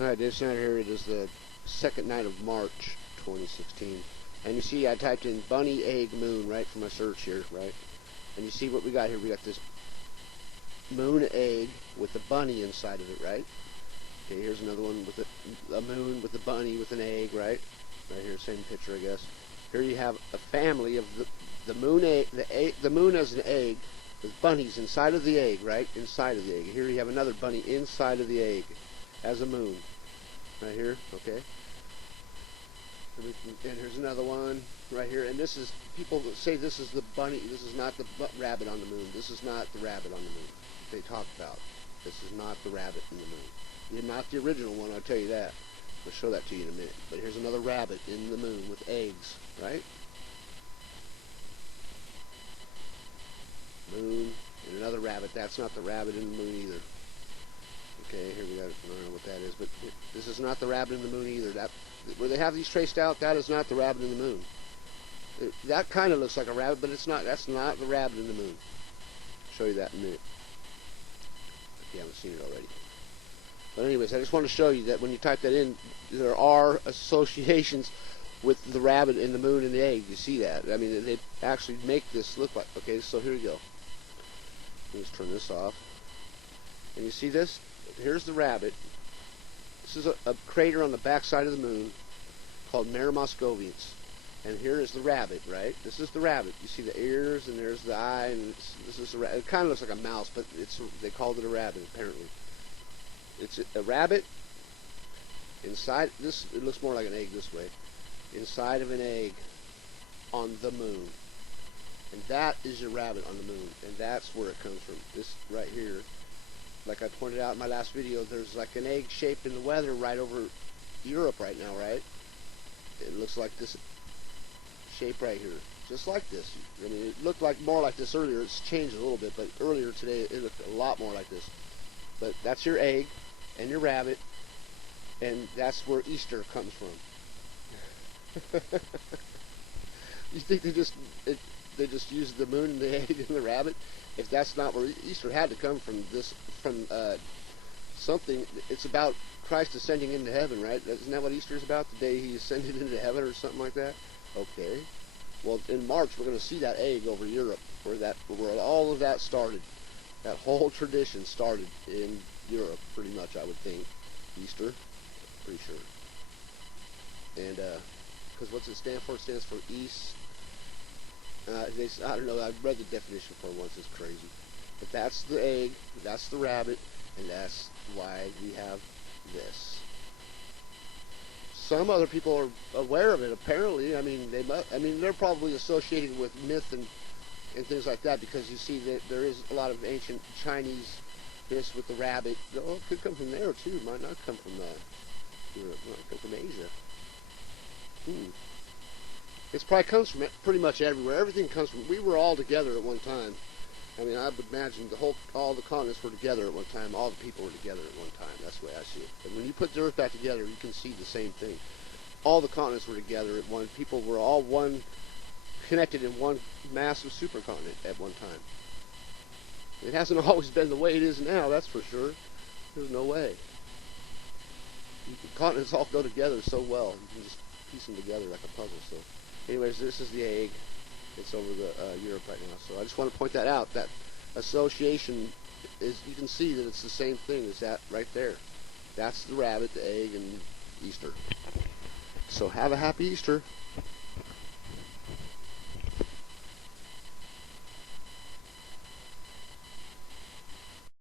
Alright, this night here, it is the second night of March 2016. And you see I typed in bunny egg moon right for my search here, right? And you see what we got here. We got this moon egg with a bunny inside of it, right? Okay, here's another one with a moon with a bunny with an egg, right? Right here, same picture, I guess. Here you have a family of the moon egg, the moon as an egg with bunnies inside of the egg, right? Inside of the egg. Here you have another bunny inside of the egg as a moon. Right here, okay. And here's another one right here. And this is, people say this is the bunny. This is not the rabbit on the moon. This is not the rabbit on the moon they talk about. This is not the rabbit in the moon. You're not the original one, I'll tell you that. I'll show that to you in a minute. But here's another rabbit in the moon with eggs, right? Moon and another rabbit. That's not the rabbit in the moon either. Okay, here we got, I don't know what that is, but this is not the rabbit in the moon either. That, where they have these traced out, that is not the rabbit in the moon. That kind of looks like a rabbit, but it's not. That's not the rabbit in the moon. I'll show you that in a minute. If you haven't seen it already. But anyways, I just want to show you that when you type that in, there are associations with the rabbit and the moon and the egg. You see that? I mean, they actually make this look like. Okay, so here you go. Let's turn this off. And you see this? Here's the rabbit. This is a crater on the backside of the moon called Mare Moscoviensis. And here is the rabbit, right? This is the rabbit. You see the ears, and there's the eye, and this is the rabbit. It kind of looks like a mouse, but they called it a rabbit, apparently. It's a rabbit inside this. It looks more like an egg this way. Inside of an egg on the moon. And that is your rabbit on the moon. And that's where it comes from. This right here. Like I pointed out in my last video, there's like an egg shaped in the weather right over Europe right now, right? It looks like this shape right here. Just like this. I mean, it looked like more like this earlier. It's changed a little bit, but earlier today it looked a lot more like this. But that's your egg and your rabbit, and that's where Easter comes from. You think they just used the moon and the egg and the rabbit? If that's not where Easter had to come from, something. It's about Christ ascending into heaven, right? Isn't that what Easter is about? The day he ascended into heaven, or something like that. Okay. Well, in March we're going to see that egg over Europe, where all of that started. That whole tradition started in Europe, pretty much, I would think. Easter, pretty sure. And because what's it stand for? It stands for East. I don't know. I read the definition for it once. It's crazy. But that's the egg. That's the rabbit, and that's why we have this. Some other people are aware of it. Apparently, I mean, they're probably associated with myth and things like that, because you see that there is a lot of ancient Chinese this with the rabbit. Oh, it could come from there too. It might not come from Europe. It might come from Asia. It probably comes from pretty much everywhere. Everything comes from. We were all together at one time. I mean, I would imagine all the continents were together at one time. All the people were together at one time. That's the way I see it. And when you put the Earth back together, you can see the same thing. All the continents were together at one. People were all one, connected in one massive supercontinent at one time. It hasn't always been the way it is now. That's for sure. There's no way. The continents all go together so well. You can just piece them together like a puzzle. So. Anyways, this is the egg. It's over the Europe right now. So I just want to point that out. That association is, you can see that it's the same thing as that right there. That's the rabbit, the egg, and Easter. So have a happy Easter.